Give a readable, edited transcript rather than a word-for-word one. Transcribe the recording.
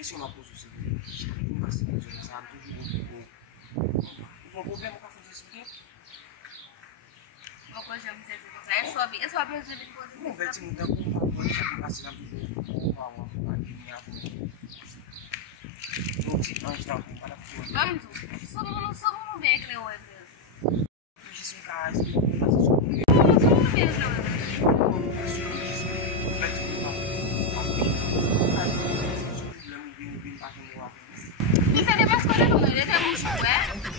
Se on a posé aussi, on va se dire que ça a toujours beaucoup. O problema com a fazer isso aqui? Uma coisa já me disse que é só para fazer depois. Não vai te mudar com uma coisa que vai ser uma linha. Não te antes com para fora. Vamos, só não vê que ele é o Everest. Eu disse um cara, eu faço isso. Só não vê que ele é o Everest. Não tem mais coisa não, ele é muito